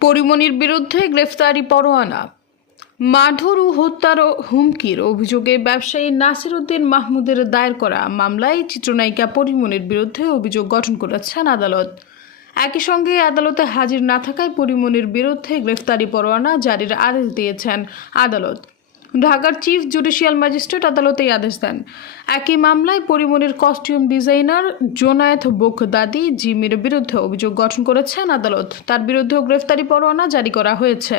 পরিমণির বিরুদ্ধে গ্রেফতারি পরোয়ানা। মারধর ও হত্যার হুমকির অভিযোগে ব্যবসায়ী নাসির উদ্দিন মাহমুদের দায়ের করা মামলায় চিত্রনায়িকা পরিমণির বিরুদ্ধে অভিযোগ গঠন করেছেন আদালত। একই সঙ্গে আদালতে হাজির না থাকায় পরিমণির বিরুদ্ধে গ্রেফতারি পরোয়ানা জারির আদেশ দিয়েছেন আদালত। ঢাকার চিফ জুডিশিয়াল ম্যাজিস্ট্রেট আদালতে আদেশ দেন। একই মামলায় পরিমণির কস্টিউম ডিজাইনার জোনায়েত বোখদাদি জিমির বিরুদ্ধে অভিযোগ গঠন করেছেন আদালত। তার বিরুদ্ধেও গ্রেফতারি পরোয়ানা জারি করা হয়েছে।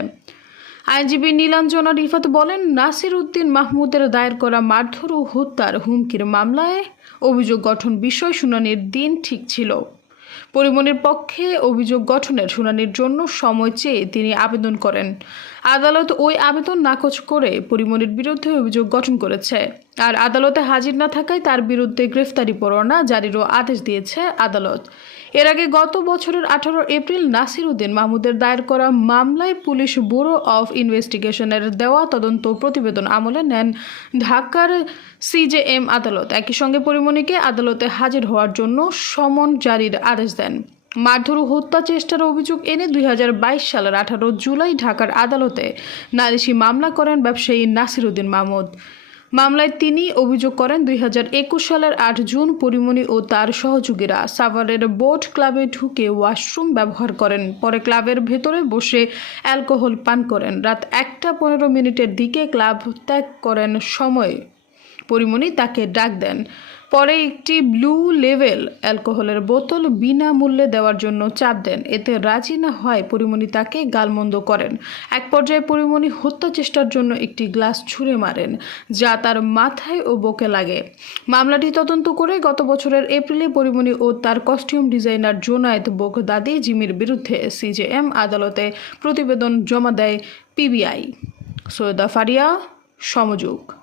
আইনজীবী নীলাঞ্জনা রিফাত বলেন, নাসির উদ্দিন মাহমুদের দায়ের করা মারধর ও হত্যার হুমকির মামলায় অভিযোগ গঠন বিষয় শুনানির দিন ঠিক ছিল। পরিমণির পক্ষে অভিযোগ গঠনের শুনানির জন্য সময় চেয়ে তিনি আবেদন করেন। আদালত ওই আবেদন নাকচ করে পরিমণির বিরুদ্ধে অভিযোগ গঠন করেছে। আর আদালতে হাজির না থাকায় তার বিরুদ্ধে গ্রেফতারি পরোয়ানা জারিরও আদেশ দিয়েছে আদালত। এর আগে গত বছরের আঠারো এপ্রিল নাসির উদ্দিন মাহমুদের দায়ের করা মামলায় পুলিশ ব্যুরো অফ ইনভেস্টিগেশনের দেওয়া তদন্ত প্রতিবেদন আমলে নেন ঢাকার সিজেএম আদালত। একই সঙ্গে পরিমণিকে আদালতে হাজির হওয়ার জন্য সমন জারির আদেশ দেন। মারধর ও হত্যা চেষ্টার অভিযোগ এনে দুই হাজার বাইশ সালের আঠারো জুলাই ঢাকার আদালতে নালিশি মামলা করেন ব্যবসায়ী নাসির উদ্দিন মাহমুদ। মামলায় তিনি অভিযোগ করেন, দুই হাজার একুশ সালের আট জুন পরিমণি ও তার সহযোগীরা সাভারের বোট ক্লাবে ঢুকে ওয়াশরুম ব্যবহার করেন। পরে ক্লাবের ভেতরে বসে অ্যালকোহল পান করেন। রাত একটা পনেরো মিনিটের দিকে ক্লাব ত্যাগ করেন সময়। পরিমণি তাকে ডাক দেন। পরে একটি ব্লু লেভেল অ্যালকোহলের বোতল বিনামূল্যে দেওয়ার জন্য চাপ দেন। এতে রাজি না হয় পরিমণি তাকে গালমন্দ করেন। এক পর্যায়ে পরিমণি হত্যা চেষ্টার জন্য একটি গ্লাস ছুঁড়ে মারেন, যা তার মাথায় ও বুকে লাগে। মামলাটি তদন্ত করে গত বছরের এপ্রিলে পরিমণি ও তার কস্টিউম ডিজাইনার জোনায়েত বোগদাদি জিমির বিরুদ্ধে সিজেএম আদালতে প্রতিবেদন জমা দেয় পিবিআই সৈয়দা ফারিয়া, সমযোগ।